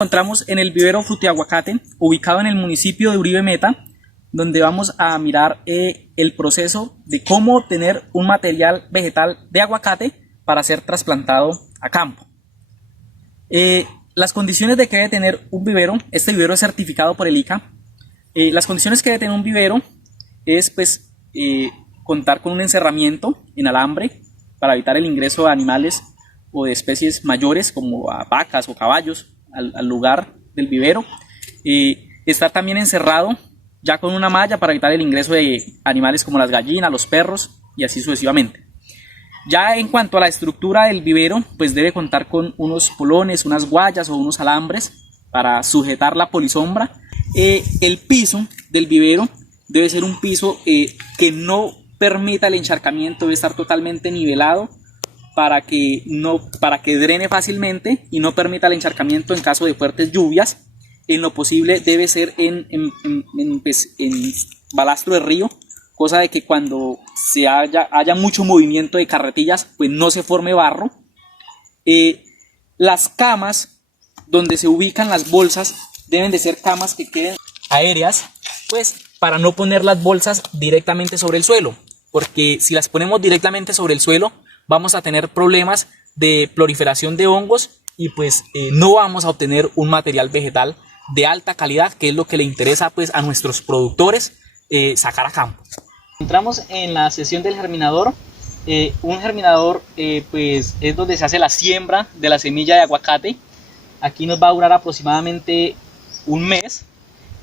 Encontramos en el vivero Frutiaguacate, ubicado en el municipio de Uribe Meta, donde vamos a mirar el proceso de cómo obtener un material vegetal de aguacate para ser trasplantado a campo. Las condiciones de que debe tener un vivero, este vivero es certificado por el ICA. Las condiciones que debe tener un vivero es contar con un encerramiento en alambre para evitar el ingreso de animales o de especies mayores como a vacas o caballos al lugar del vivero. Estar también encerrado ya con una malla para evitar el ingreso de animales como las gallinas, los perros y así sucesivamente. Ya en cuanto a la estructura del vivero, pues debe contar con unos polones, unas guayas o unos alambres para sujetar la polisombra. El piso del vivero debe ser un piso que no permita el encharcamiento, debe estar totalmente nivelado para que drene fácilmente y no permita el encharcamiento en caso de fuertes lluvias. En lo posible debe ser en balastro de río, cosa de que cuando haya mucho movimiento de carretillas, pues no se forme barro. Las camas donde se ubican las bolsas deben de ser camas que queden aéreas, pues para no poner las bolsas directamente sobre el suelo, porque si las ponemos directamente sobre el suelo vamos a tener problemas de proliferación de hongos y pues no vamos a obtener un material vegetal de alta calidad, que es lo que le interesa pues a nuestros productores sacar a campo. Entramos en la sesión del germinador. Un germinador pues es donde se hace la siembra de la semilla de aguacate. Aquí nos va a durar aproximadamente un mes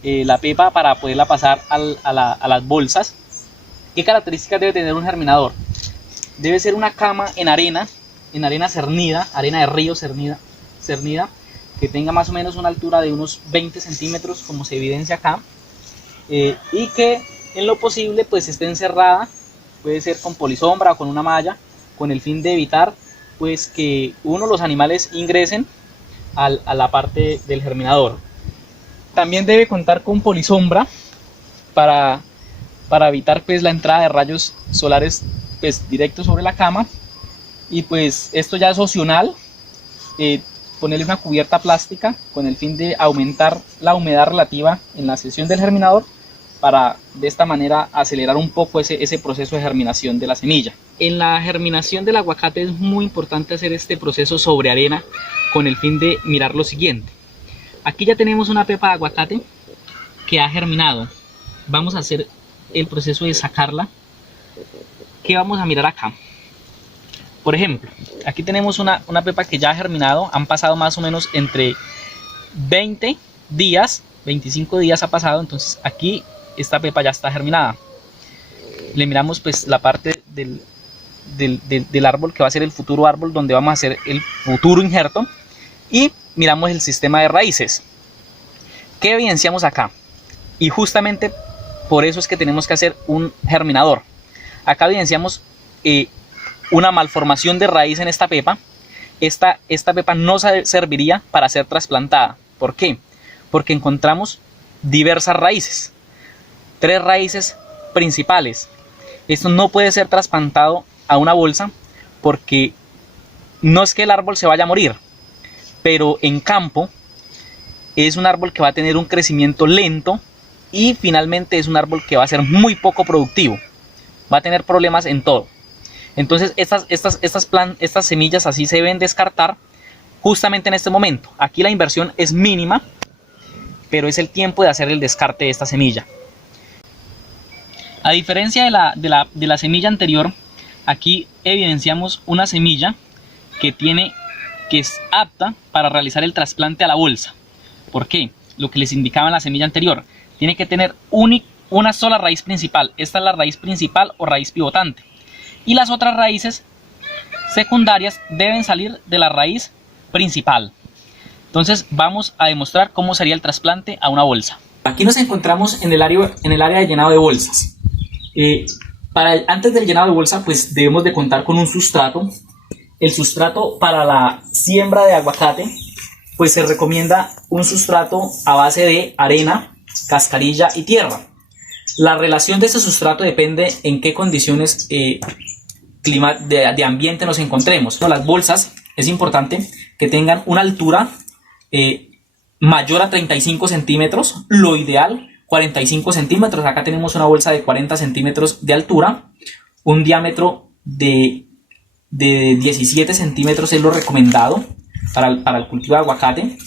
la pepa para poderla pasar a las bolsas. ¿Qué características debe tener un germinador? Debe ser una cama en arena cernida, arena de río cernida, que tenga más o menos una altura de unos 20 centímetros, como se evidencia acá, y que en lo posible pues esté encerrada, puede ser con polisombra o con una malla, con el fin de evitar pues que los animales ingresen a la parte del germinador. También debe contar con polisombra para evitar pues la entrada de rayos solares pues directos sobre la cama, y pues esto ya es opcional, ponerle una cubierta plástica con el fin de aumentar la humedad relativa en la sesión del germinador para de esta manera acelerar un poco ese proceso de germinación de la semilla. En la germinación del aguacate es muy importante hacer este proceso sobre arena con el fin de mirar lo siguiente. Aquí ya tenemos una pepa de aguacate que ha germinado. Vamos a hacer el proceso de sacarla. ¿Qué vamos a mirar acá? Por ejemplo, aquí tenemos una pepa que ya ha germinado. Han pasado más o menos entre 20 días, 25 días ha pasado. Entonces aquí esta pepa ya está germinada. Le miramos pues la parte del árbol que va a ser el futuro árbol donde vamos a hacer el futuro injerto. Y miramos el sistema de raíces. ¿Qué evidenciamos acá? Y justamente por eso es que tenemos que hacer un germinador. Acá evidenciamos una malformación de raíz en esta pepa. Esta pepa no serviría para ser trasplantada. ¿Por qué? Porque encontramos diversas raíces. 3 raíces principales. Esto no puede ser trasplantado a una bolsa porque no es que el árbol se vaya a morir, pero en campo es un árbol que va a tener un crecimiento lento y finalmente es un árbol que va a ser muy poco productivo. Va a tener problemas en todo. Entonces estas semillas así se deben descartar justamente en este momento. Aquí la inversión es mínima, pero es el tiempo de hacer el descarte de esta semilla. A diferencia de la semilla anterior, aquí evidenciamos una semilla que es apta para realizar el trasplante a la bolsa. ¿Por qué? Lo que les indicaba en la semilla anterior. Tiene que tener una sola raíz principal. Esta es la raíz principal o raíz pivotante. Y las otras raíces secundarias deben salir de la raíz principal. Entonces vamos a demostrar cómo sería el trasplante a una bolsa. Aquí nos encontramos en el área de llenado de bolsas. Antes del llenado de bolsa pues debemos de contar con un sustrato. El sustrato para la siembra de aguacate pues se recomienda un sustrato a base de arena, cascarilla y tierra. La relación de este sustrato depende en qué condiciones de ambiente nos encontremos. Las bolsas es importante que tengan una altura mayor a 35 centímetros, lo ideal 45 centímetros. Acá tenemos una bolsa de 40 centímetros de altura, un diámetro de 17 centímetros es lo recomendado para el cultivo de aguacate,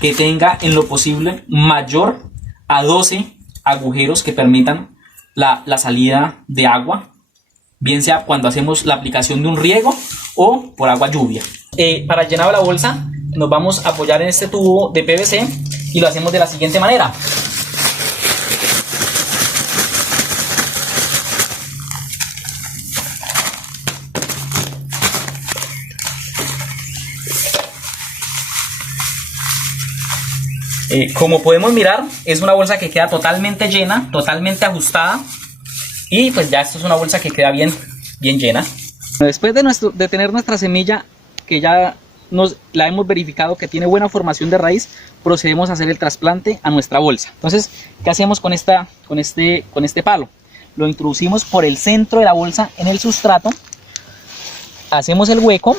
que tenga en lo posible mayor a 12 agujeros que permitan la salida de agua, bien sea cuando hacemos la aplicación de un riego o por agua lluvia. Para el llenado de la bolsa nos vamos a apoyar en este tubo de PVC y lo hacemos de la siguiente manera. Como podemos mirar, es una bolsa que queda totalmente llena, totalmente ajustada, y pues ya esto es una bolsa que queda bien llena. Después de tener nuestra semilla, que ya la hemos verificado que tiene buena formación de raíz, procedemos a hacer el trasplante a nuestra bolsa. Entonces, ¿qué hacemos con este palo? Lo introducimos por el centro de la bolsa en el sustrato, hacemos el hueco,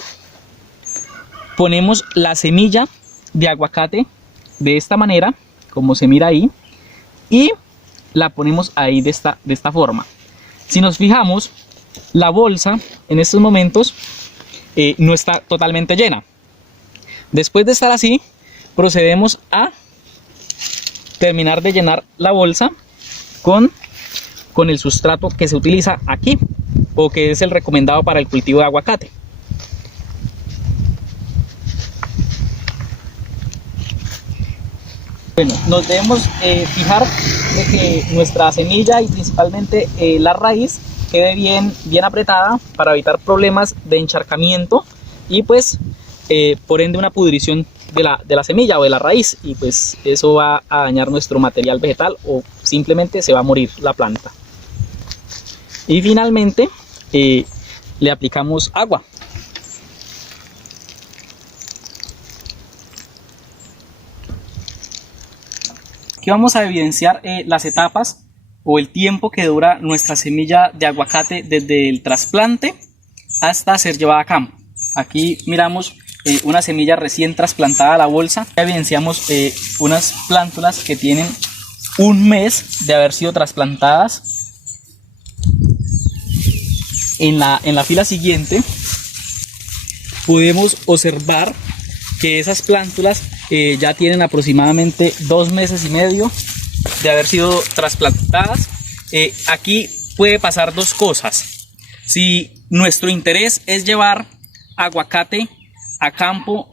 ponemos la semilla de aguacate de esta manera, como se mira ahí, y la ponemos ahí de esta forma. Si nos fijamos, la bolsa en estos momentos no está totalmente llena. Después de estar así, procedemos a terminar de llenar la bolsa con el sustrato que se utiliza aquí, o que es el recomendado para el cultivo de aguacate. Bueno, nos debemos fijar de que nuestra semilla y principalmente la raíz quede bien apretada para evitar problemas de encharcamiento y pues por ende una pudrición de la semilla o de la raíz, y pues eso va a dañar nuestro material vegetal o simplemente se va a morir la planta. Y finalmente le aplicamos agua. Aquí vamos a evidenciar las etapas o el tiempo que dura nuestra semilla de aguacate desde el trasplante hasta ser llevada a campo. Aquí miramos una semilla recién trasplantada a la bolsa. Evidenciamos unas plántulas que tienen un mes de haber sido trasplantadas. En la fila siguiente podemos observar que esas plántulas ya tienen aproximadamente 2 meses y medio de haber sido trasplantadas. Aquí puede pasar dos cosas. Si nuestro interés es llevar aguacate a campo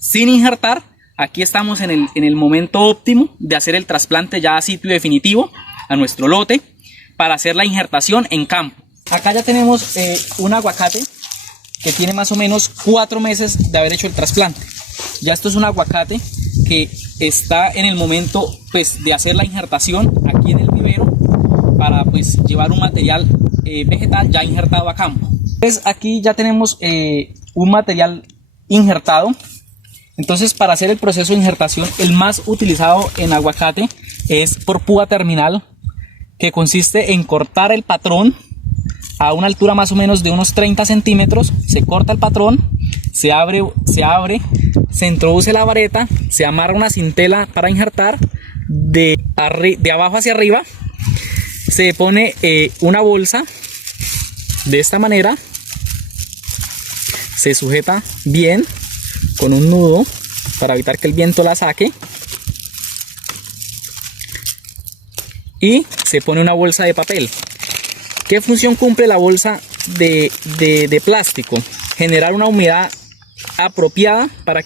sin injertar, aquí estamos en el momento óptimo de hacer el trasplante ya a sitio definitivo a nuestro lote para hacer la injertación en campo. Acá ya tenemos un aguacate que tiene más o menos 4 meses de haber hecho el trasplante. Ya esto es un aguacate que está en el momento pues de hacer la injertación aquí en el vivero para pues llevar un material vegetal ya injertado a campo. Entonces aquí ya tenemos un material injertado. Entonces, para hacer el proceso de injertación, el más utilizado en aguacate es por púa terminal, que consiste en cortar el patrón a una altura más o menos de unos 30 centímetros. Se corta el patrón, se abre, se introduce la vareta, se amarra una cintela para injertar de abajo hacia arriba. Se pone una bolsa de esta manera, se sujeta bien con un nudo para evitar que el viento la saque, y se pone una bolsa de papel. ¿Qué función cumple la bolsa de plástico? Generar una humedad apropiada para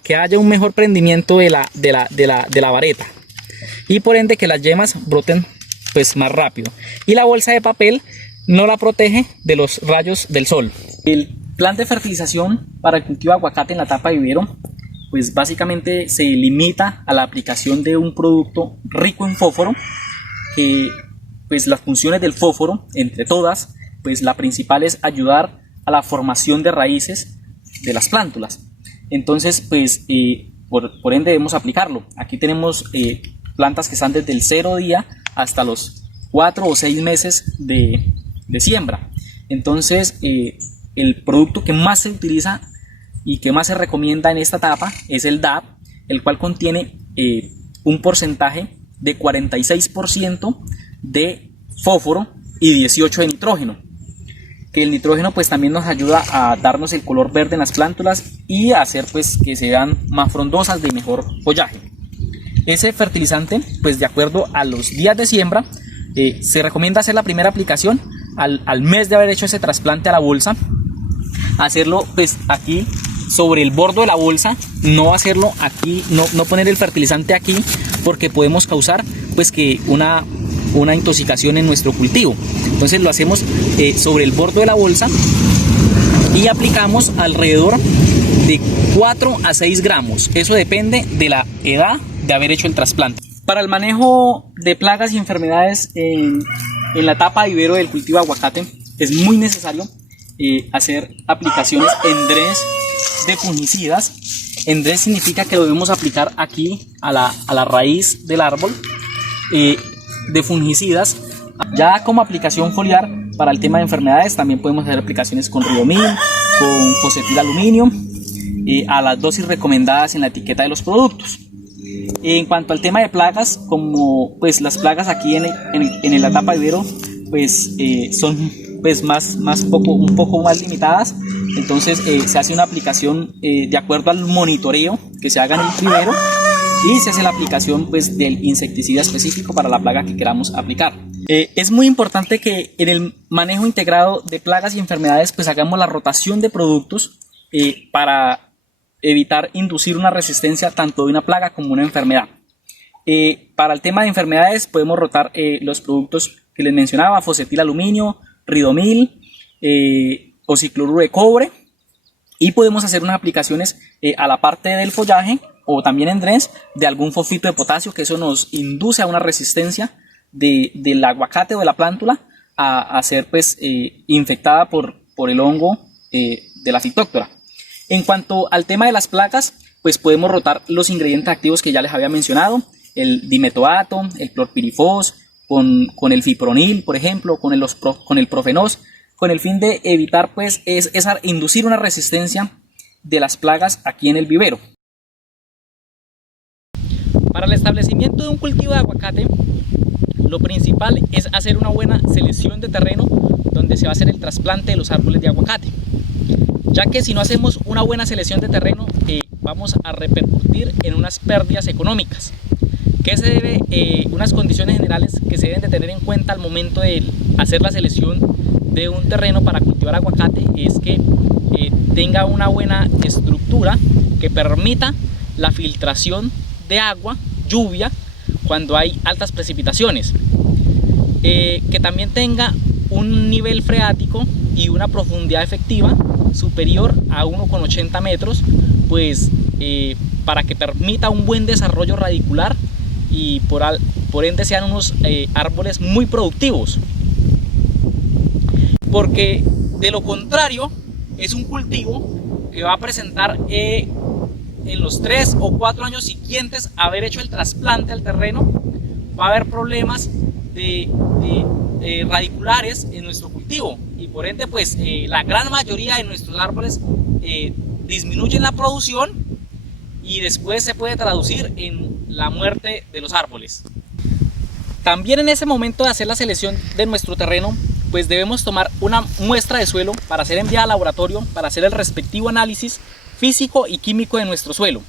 que haya un mejor prendimiento de la vareta, y por ende que las yemas broten pues más rápido. Y la bolsa de papel no la protege de los rayos del sol. El plan de fertilización para el cultivo de aguacate en la etapa de vivero pues básicamente se limita a la aplicación de un producto rico en fósforo, que pues las funciones del fósforo, entre todas, pues la principal es ayudar a la formación de raíces de las plántulas. Entonces pues por ende debemos aplicarlo. Aquí tenemos plantas que están desde el 0 día hasta los 4 o 6 meses de siembra. Entonces el producto que más se utiliza y que más se recomienda en esta etapa es el DAP, el cual contiene un porcentaje de 46% de fósforo y 18% de nitrógeno, que el nitrógeno pues también nos ayuda a darnos el color verde en las plántulas y a hacer pues que se vean más frondosas, de mejor follaje. Ese fertilizante, pues de acuerdo a los días de siembra, se recomienda hacer la primera aplicación al mes de haber hecho ese trasplante a la bolsa. Hacerlo pues aquí sobre el borde de la bolsa, no hacerlo aquí, no poner el fertilizante aquí, porque podemos causar pues que una intoxicación en nuestro cultivo. Entonces lo hacemos sobre el borde de la bolsa y aplicamos alrededor de 4 a 6 gramos. Eso depende de la edad de haber hecho el trasplante. Para el manejo de plagas y enfermedades en la etapa de vivero del cultivo de aguacate es muy necesario hacer aplicaciones en dres de fungicidas. En dres significa que lo debemos aplicar aquí a la raíz del árbol, de fungicidas. Ya como aplicación foliar para el tema de enfermedades también podemos hacer aplicaciones con ridomil, con fosetil aluminio, a las dosis recomendadas en la etiqueta de los productos. En cuanto al tema de plagas, como pues las plagas aquí en la etapa de vivero pues son pues un poco más limitadas, entonces se hace una aplicación de acuerdo al monitoreo que se haga en el vivero y se hace la aplicación pues del insecticida específico para la plaga que queramos aplicar. Es muy importante que en el manejo integrado de plagas y enfermedades pues hagamos la rotación de productos para evitar inducir una resistencia tanto de una plaga como una enfermedad. Para el tema de enfermedades podemos rotar los productos que les mencionaba, fosetil aluminio, ridomil, o cicloruro de cobre, y podemos hacer unas aplicaciones a la parte del follaje o también en dres de algún fosfito de potasio, que eso nos induce a una resistencia del aguacate o de la plántula a ser pues infectada por el hongo de la Phytophthora. En cuanto al tema de las plagas, pues podemos rotar los ingredientes activos que ya les había mencionado, el dimetoato, el clorpirifos, con el fipronil, por ejemplo, con el profenos, con el fin de evitar pues inducir una resistencia de las plagas aquí en el vivero. Para el establecimiento de un cultivo de aguacate, lo principal es hacer una buena selección de terreno donde se va a hacer el trasplante de los árboles de aguacate, ya que si no hacemos una buena selección de terreno vamos a repercutir en unas pérdidas económicas. ¿Qué se debe? Unas condiciones generales que se deben de tener en cuenta al momento de hacer la selección de un terreno para cultivar aguacate es que tenga una buena estructura que permita la filtración de agua, lluvia, cuando hay altas precipitaciones, que también tenga un nivel freático y una profundidad efectiva superior a 1,80 metros, pues para que permita un buen desarrollo radicular y por ende sean unos árboles muy productivos, porque de lo contrario es un cultivo que va a presentar en los 3 o 4 años siguientes a haber hecho el trasplante al terreno, va a haber problemas de radiculares en nuestro cultivo y por ende pues la gran mayoría de nuestros árboles disminuyen la producción y después se puede traducir en la muerte de los árboles. También en ese momento de hacer la selección de nuestro terreno, pues debemos tomar una muestra de suelo para ser enviada al laboratorio para hacer el respectivo análisis físico y químico de nuestro suelo.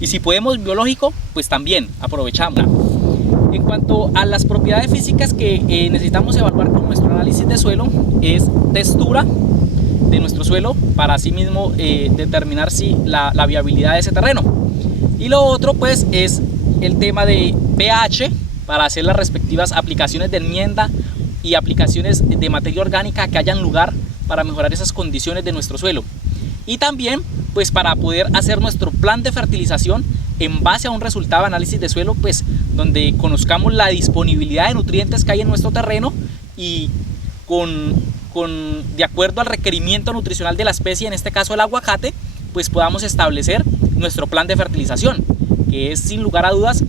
Y si podemos biológico, pues también aprovechamos. En cuanto a las propiedades físicas que necesitamos evaluar con nuestro análisis de suelo, es textura de nuestro suelo para así mismo determinar si la viabilidad de ese terreno. Y lo otro pues es el tema de pH para hacer las respectivas aplicaciones de enmienda y aplicaciones de materia orgánica que hayan lugar para mejorar esas condiciones de nuestro suelo. Y también pues para poder hacer nuestro plan de fertilización en base a un resultado de análisis de suelo, pues donde conozcamos la disponibilidad de nutrientes que hay en nuestro terreno y de acuerdo al requerimiento nutricional de la especie, en este caso el aguacate, pues podamos establecer nuestro plan de fertilización, que es sin lugar a dudas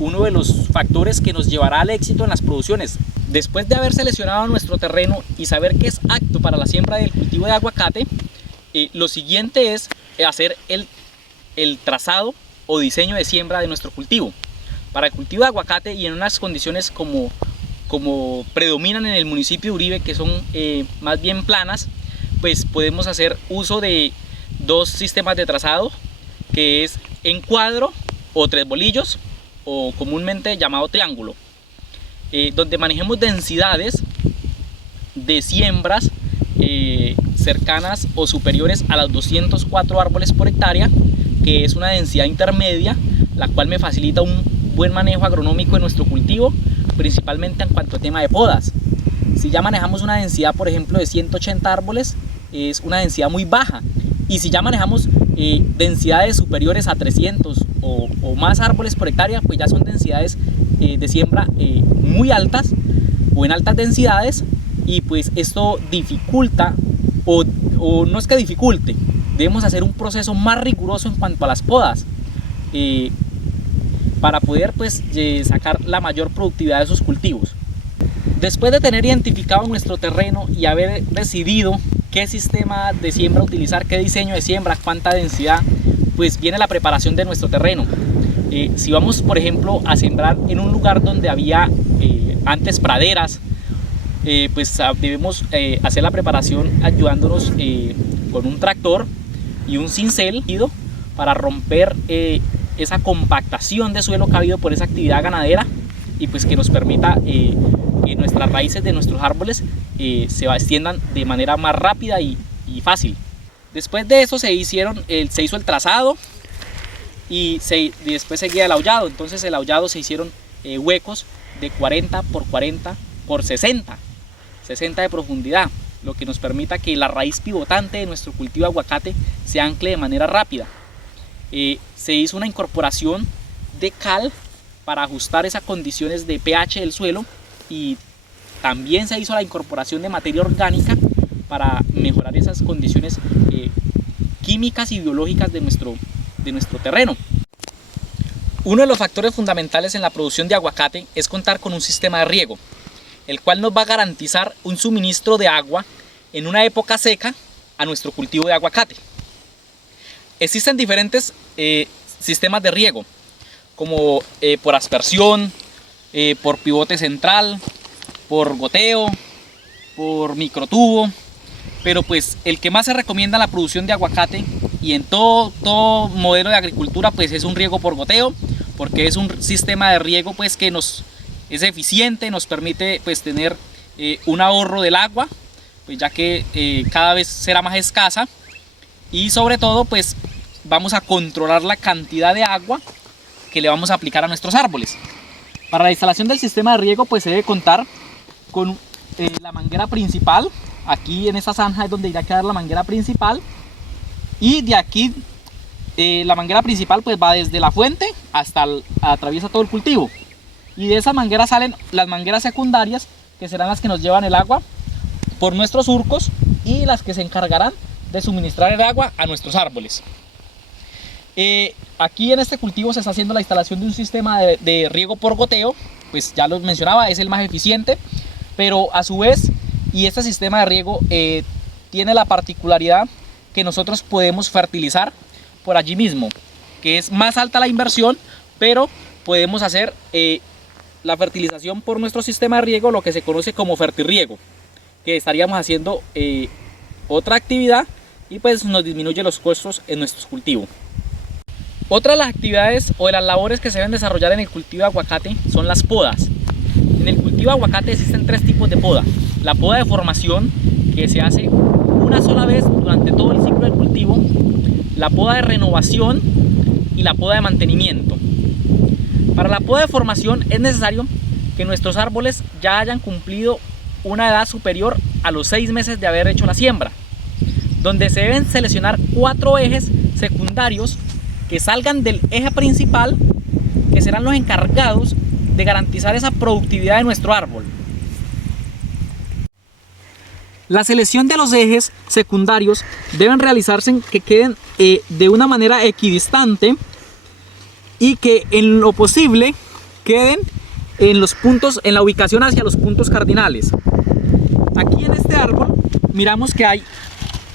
uno de los factores que nos llevará al éxito en las producciones. Después de haber seleccionado nuestro terreno y saber que es apto para la siembra del cultivo de aguacate, lo siguiente es hacer el trazado o diseño de siembra de nuestro cultivo. Para el cultivo de aguacate y en unas condiciones como predominan en el municipio de Uribe, que son más bien planas, pues podemos hacer uso de dos sistemas de trazado, que es en cuadro o tres bolillos, o comúnmente llamado triángulo, donde manejemos densidades de siembras cercanas o superiores a los 204 árboles por hectárea, que es una densidad intermedia, la cual me facilita un buen manejo agronómico de nuestro cultivo, principalmente en cuanto a tema de podas. Si ya manejamos una densidad, por ejemplo, de 180 árboles, es una densidad muy baja, y si ya manejamos densidades superiores a 300 o más árboles por hectárea, pues ya son densidades de siembra muy altas o en altas densidades, y pues esto dificulta o no es que dificulte, debemos hacer un proceso más riguroso en cuanto a las podas para poder pues sacar la mayor productividad de esos cultivos. Después de tener identificado nuestro terreno y haber decidido qué sistema de siembra utilizar, qué diseño de siembra, cuánta densidad, pues viene la preparación de nuestro terreno. Si vamos, por ejemplo, a sembrar en un lugar donde había antes praderas, pues debemos hacer la preparación ayudándonos con un tractor y un cincel para romper esa compactación de suelo que ha habido por esa actividad ganadera, y pues que nos permita que nuestras raíces de nuestros árboles se extiendan de manera más rápida y fácil. Después de eso se hizo el trazado y después seguía el aullado. Entonces el aullado se hicieron huecos de 40 por 40 por 60 de profundidad, lo que nos permita que la raíz pivotante de nuestro cultivo de aguacate se ancle de manera rápida. Se hizo una incorporación de cal para ajustar esas condiciones de pH del suelo, y también se hizo la incorporación de materia orgánica para mejorar esas condiciones químicas y biológicas de nuestro terreno. Uno de los factores fundamentales en la producción de aguacate es contar con un sistema de riego, el cual nos va a garantizar un suministro de agua en una época seca a nuestro cultivo de aguacate. Existen diferentes sistemas de riego, como por aspersión, por pivote central, por goteo, por microtubo, pero pues el que más se recomienda en la producción de aguacate y en todo modelo de agricultura, pues es un riego por goteo, porque es un sistema de riego pues que es eficiente, nos permite pues tener un ahorro del agua, pues ya que cada vez será más escasa, y sobre todo pues vamos a controlar la cantidad de agua que le vamos a aplicar a nuestros árboles. Para la instalación del sistema de riego pues se debe contar con la manguera principal. Aquí en esta zanja es donde irá a quedar la manguera principal, y de aquí la manguera principal pues va desde la fuente hasta atraviesa todo el cultivo, y de esa manguera salen las mangueras secundarias, que serán las que nos llevan el agua por nuestros surcos y las que se encargarán de suministrar el agua a nuestros árboles. Aquí en este cultivo se está haciendo la instalación de un sistema de riego por goteo, pues ya lo mencionaba, es el más eficiente, pero a su vez, y este sistema de riego tiene la particularidad que nosotros podemos fertilizar por allí mismo, que es más alta la inversión, pero podemos hacer la fertilización por nuestro sistema de riego, lo que se conoce como fertirriego, que estaríamos haciendo otra actividad, y pues nos disminuye los costos en nuestros cultivos. Otra de las actividades o de las labores que se deben desarrollar en el cultivo de aguacate son las podas. En el cultivo de aguacate existen tres tipos de poda. La poda de formación, que se hace una sola vez durante todo el ciclo del cultivo, la poda de renovación y la poda de mantenimiento. Para la poda de formación es necesario que nuestros árboles ya hayan cumplido una edad superior a los 6 meses de haber hecho la siembra, donde se deben seleccionar 4 ejes secundarios que salgan del eje principal, que serán los encargados de garantizar esa productividad de nuestro árbol. La selección de los ejes secundarios deben realizarse en que queden de una manera equidistante, y que en lo posible queden en los puntos, en la ubicación hacia los puntos cardinales. Aquí en este árbol miramos que hay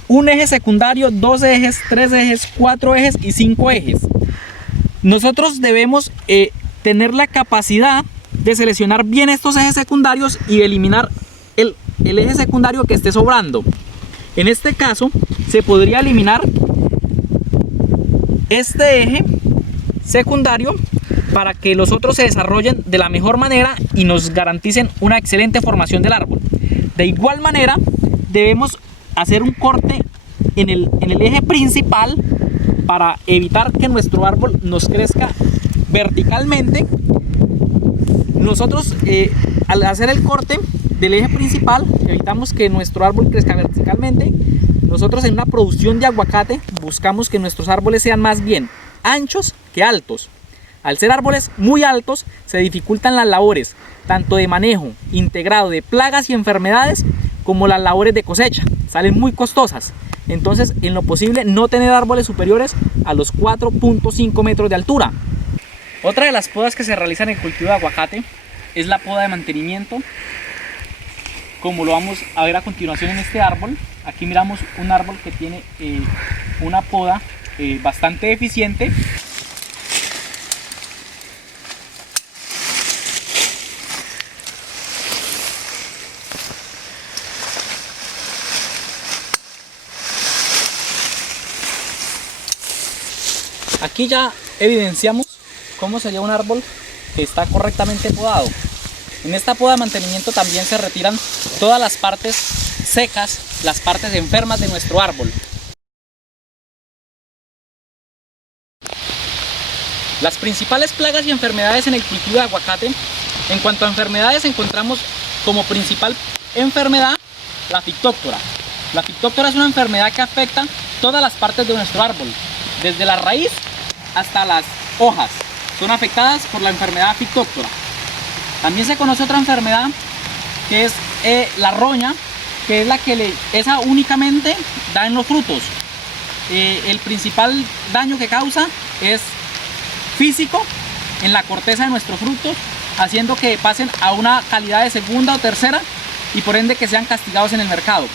un eje secundario, 2 ejes, 3 ejes, 4 ejes y 5 ejes. nosotros debemos tener la capacidad de seleccionar bien estos ejes secundarios y eliminar el eje secundario que esté sobrando. En este caso se podría eliminar este eje secundario para que los otros se desarrollen de la mejor manera y nos garanticen una excelente formación del árbol. De igual manera debemos hacer un corte en el eje principal para evitar que nuestro árbol nos crezca verticalmente. Nosotros al hacer el corte del eje principal evitamos que nuestro árbol crezca verticalmente. Nosotros en una producción de aguacate buscamos que nuestros árboles sean más bien anchos que altos. Al ser árboles muy altos se dificultan las labores tanto de manejo integrado de plagas y enfermedades como las labores de cosecha, salen muy costosas. Entonces, en lo posible no tener árboles superiores a los 4.5 metros de altura. Otra de las podas que se realizan en el cultivo de aguacate es la poda de mantenimiento, como lo vamos a ver a continuación en este árbol. Aquí miramos un árbol que tiene una poda bastante eficiente. Aquí ya evidenciamos cómo sería un árbol que está correctamente podado. En esta poda de mantenimiento también se retiran todas las partes secas, las partes enfermas de nuestro árbol. Las principales plagas y enfermedades en el cultivo de aguacate, en cuanto a enfermedades encontramos como principal enfermedad la Phytophthora. La Phytophthora es una enfermedad que afecta todas las partes de nuestro árbol, desde la raíz hasta las hojas. Son afectadas por la enfermedad Phytophthora. También se conoce otra enfermedad que es la roña, que es la que esa únicamente da en los frutos. El principal daño que causa es físico en la corteza de nuestros frutos, haciendo que pasen a una calidad de segunda o tercera y por ende que sean castigados en el mercado.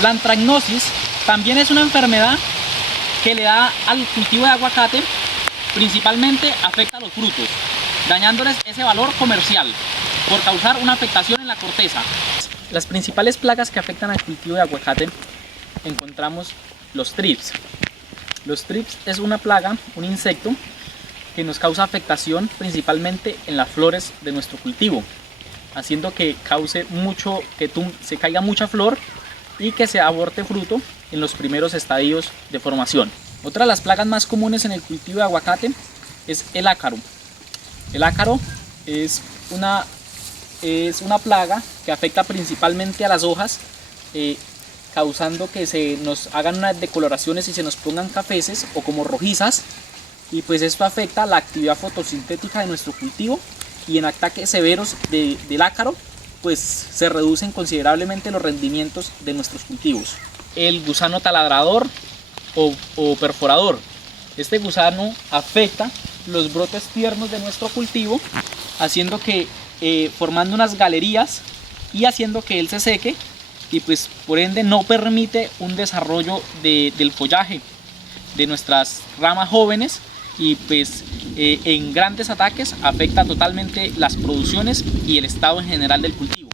La antracnosis también es una enfermedad que le da al cultivo de aguacate, principalmente afecta a los frutos, dañándoles ese valor comercial por causar una afectación en la corteza. Las principales plagas que afectan al cultivo de aguacate encontramos los thrips. Los thrips es una plaga, un insecto que nos causa afectación principalmente en las flores de nuestro cultivo, haciendo que cause mucho, que se caiga mucha flor y que se aborte fruto en los primeros estadios de formación. Otra de las plagas más comunes en el cultivo de aguacate es el ácaro. El ácaro es una plaga que afecta principalmente a las hojas, causando que se nos hagan unas decoloraciones y se nos pongan cafeces o como rojizas, y pues esto afecta la actividad fotosintética de nuestro cultivo, y en ataques severos del ácaro pues se reducen considerablemente los rendimientos de nuestros cultivos. El gusano taladrador o perforador. Este gusano afecta los brotes tiernos de nuestro cultivo, haciendo que formando unas galerías y haciendo que él se seque, y pues por ende no permite un desarrollo del follaje de nuestras ramas jóvenes, y pues en grandes ataques afecta totalmente las producciones y el estado en general del cultivo.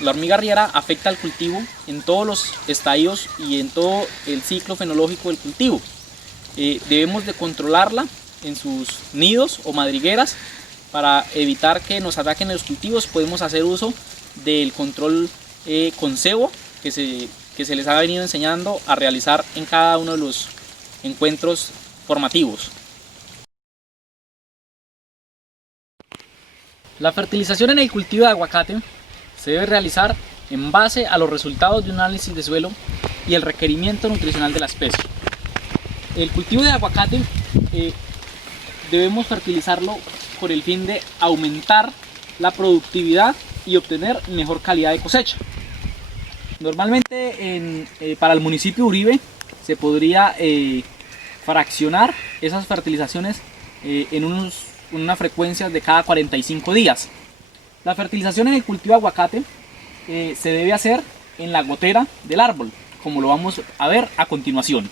La hormiga arriera afecta al cultivo en todos los estadios y en todo el ciclo fenológico del cultivo. Debemos de controlarla en sus nidos o madrigueras para evitar que nos ataquen los cultivos. Podemos hacer uso del control con cebo que se les ha venido enseñando a realizar en cada uno de los encuentros formativos. La fertilización en el cultivo de aguacate se debe realizar en base a los resultados de un análisis de suelo y el requerimiento nutricional de la especie. El cultivo de aguacate debemos fertilizarlo por el fin de aumentar la productividad y obtener mejor calidad de cosecha. Normalmente para el municipio de Uribe se podría fraccionar esas fertilizaciones en una frecuencia de cada 45 días. La fertilización en el cultivo de aguacate se debe hacer en la gotera del árbol, como lo vamos a ver a continuación.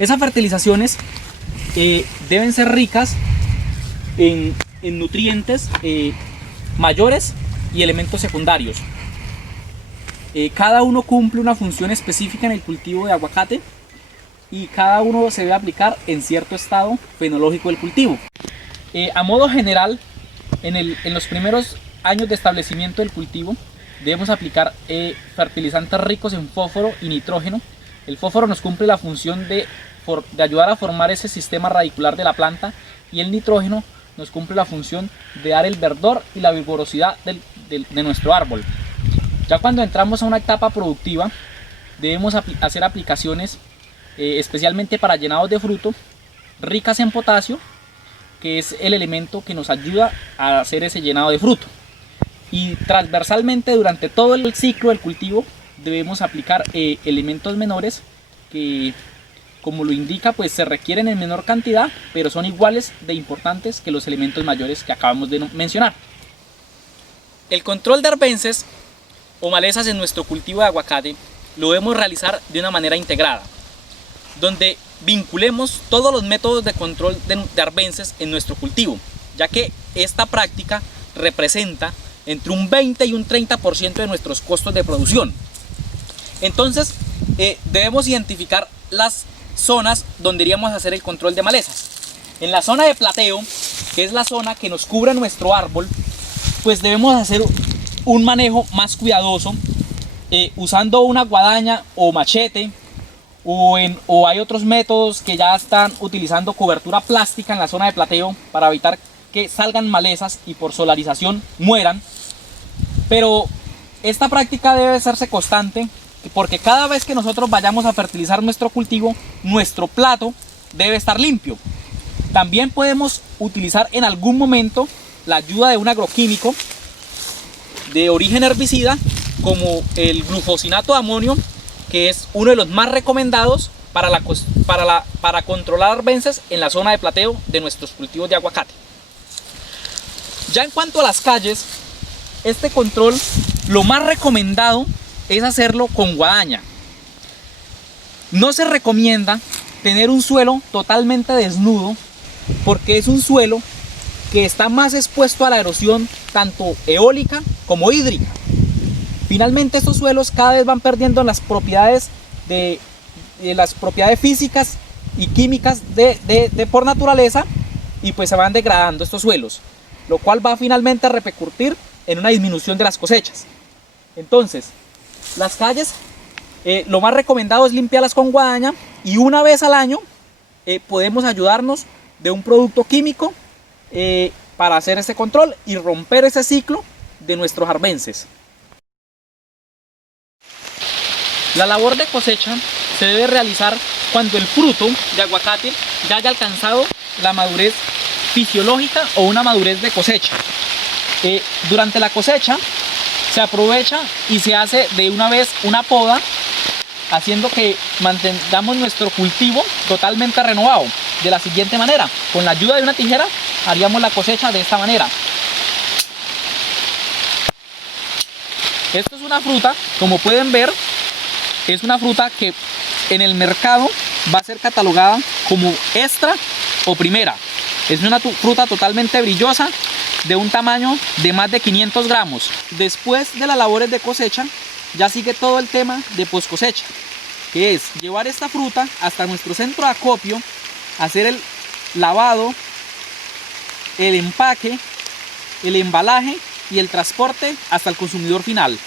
Esas fertilizaciones deben ser ricas en nutrientes mayores y elementos secundarios. Cada uno cumple una función específica en el cultivo de aguacate y cada uno se debe aplicar en cierto estado fenológico del cultivo. A modo general, en los primeros años de establecimiento del cultivo debemos aplicar fertilizantes ricos en fósforo y nitrógeno. El fósforo nos cumple la función de ayudar a formar ese sistema radicular de la planta, y el nitrógeno nos cumple la función de dar el verdor y la vigorosidad de nuestro árbol. Ya cuando entramos a una etapa productiva, debemos hacer aplicaciones especialmente para llenados de fruto, ricas en potasio, que es el elemento que nos ayuda a hacer ese llenado de fruto. Y transversalmente durante todo el ciclo del cultivo debemos aplicar elementos menores que, como lo indica, pues se requieren en menor cantidad, pero son iguales de importantes que los elementos mayores que acabamos de mencionar. El control de arbences o malezas en nuestro cultivo de aguacate lo debemos realizar de una manera integrada, donde vinculemos todos los métodos de control de arbences en nuestro cultivo, ya que esta práctica representa entre un 20 y un 30% de nuestros costos de producción. Entonces debemos identificar las zonas donde iríamos a hacer el control de malezas. En la zona de plateo, que es la zona que nos cubre nuestro árbol, pues debemos hacer un manejo más cuidadoso, usando una guadaña o machete, o hay otros métodos que ya están utilizando cobertura plástica en la zona de plateo para evitar que salgan malezas y por solarización mueran. Pero esta práctica debe hacerse constante, porque cada vez que nosotros vayamos a fertilizar nuestro cultivo, nuestro plato debe estar limpio. También podemos utilizar en algún momento la ayuda de un agroquímico de origen herbicida, como el glufosinato de amonio, que es uno de los más recomendados para controlar arbences en la zona de plateo de nuestros cultivos de aguacate. Ya en cuanto a las calles, este control, lo más recomendado es hacerlo con guadaña. No se recomienda tener un suelo totalmente desnudo, porque es un suelo que está más expuesto a la erosión tanto eólica como hídrica. Finalmente, estos suelos cada vez van perdiendo las propiedades las propiedades físicas y químicas por naturaleza, y pues se van degradando estos suelos, lo cual va finalmente a repercutir en una disminución de las cosechas. Entonces, las calles, lo más recomendado es limpiarlas con guadaña, y una vez al año podemos ayudarnos de un producto químico para hacer ese control y romper ese ciclo de nuestros arbences. La labor de cosecha se debe realizar cuando el fruto de aguacate ya haya alcanzado la madurez fisiológica o una madurez de cosecha. Durante la cosecha se aprovecha y se hace de una vez una poda, haciendo que mantengamos nuestro cultivo totalmente renovado. De la siguiente manera, con la ayuda de una tijera haríamos la cosecha de esta manera. Esto es una fruta, como pueden ver, es una fruta que en el mercado va a ser catalogada como extra o primera. Es una fruta totalmente brillosa, de un tamaño de más de 500 gramos. Después de las labores de cosecha, ya sigue todo el tema de post cosecha, que es llevar esta fruta hasta nuestro centro de acopio, hacer el lavado, el empaque, el embalaje y el transporte hasta el consumidor final.